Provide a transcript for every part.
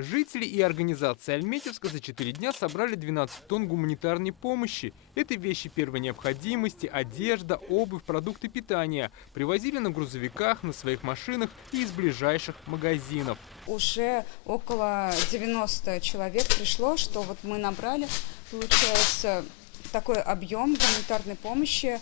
Жители и организации Альметьевска за 4 дня собрали 12 тонн гуманитарной помощи. Это вещи первой необходимости, одежда, обувь, продукты питания. Привозили на грузовиках, на своих машинах и из ближайших магазинов. Уже около 90 человек пришло, что вот мы набрали, получается, такой объем гуманитарной помощи.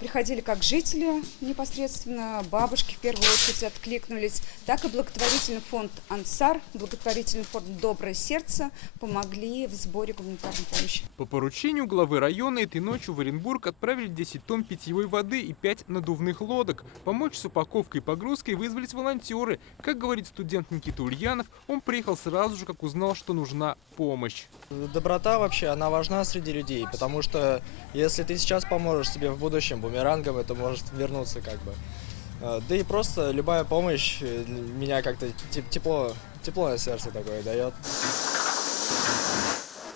Приходили как жители непосредственно, бабушки в первую очередь откликнулись, так и благотворительный фонд «Ансар», благотворительный фонд «Доброе сердце» помогли в сборе гуманитарной помощи. По поручению главы района этой ночью в Оренбург отправили 10 тонн питьевой воды и 5 надувных лодок. Помочь с упаковкой и погрузкой вызвались волонтеры. Как говорит студент Никита Ульянов, он приехал сразу же, как узнал, что нужна помощь. Доброта вообще, она важна среди людей, потому что если ты сейчас поможешь себе в будущем бумерангом, это может вернуться как бы. Да и просто любая помощь меня как-то тепло на сердце такое дает.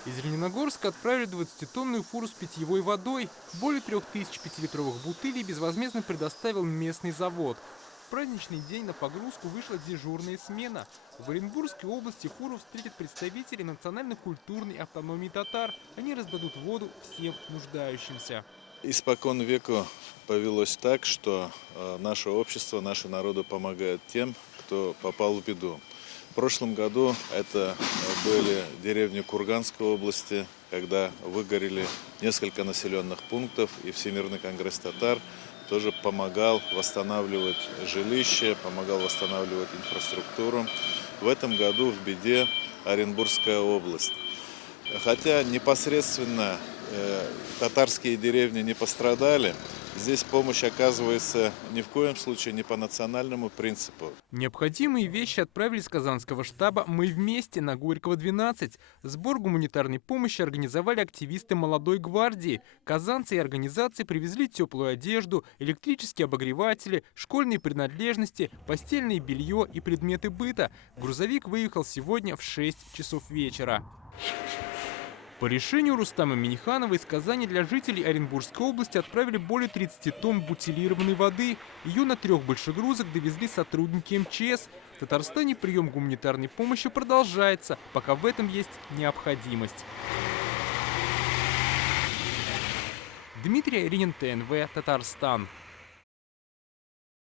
Из Лениногорска отправили 20-тонную фуру с питьевой водой. Более 3000 пятилитровых бутылей безвозмездно предоставил местный завод. В праздничный день на погрузку вышла дежурная смена. В Оренбургской области фуру встретят представители национально-культурной автономии татар. Они раздадут воду всем нуждающимся. Испокон веку повелось так, что наше общество, наши народы помогают тем, кто попал в беду. В прошлом году это были деревни Курганской области, когда выгорели несколько населенных пунктов, и Всемирный конгресс татар тоже помогал восстанавливать жилище, помогал восстанавливать инфраструктуру. В этом году в беде Оренбургская область. Хотя непосредственно татарские деревни не пострадали, здесь помощь оказывается ни в коем случае не по национальному принципу. Необходимые вещи отправили с казанского штаба «Мы вместе» на Горького, 12. Сбор гуманитарной помощи организовали активисты молодой гвардии. Казанцы и организации привезли теплую одежду, электрические обогреватели, школьные принадлежности, постельное белье и предметы быта. Грузовик выехал сегодня в 6 часов вечера. По решению Рустама Минниханова из Казани для жителей Оренбургской области отправили более 30 тонн бутилированной воды. Ее на 3 большегрузах довезли сотрудники МЧС. В Татарстане прием гуманитарной помощи продолжается, пока в этом есть необходимость. Дмитрий Аринин, ТНВ, Татарстан.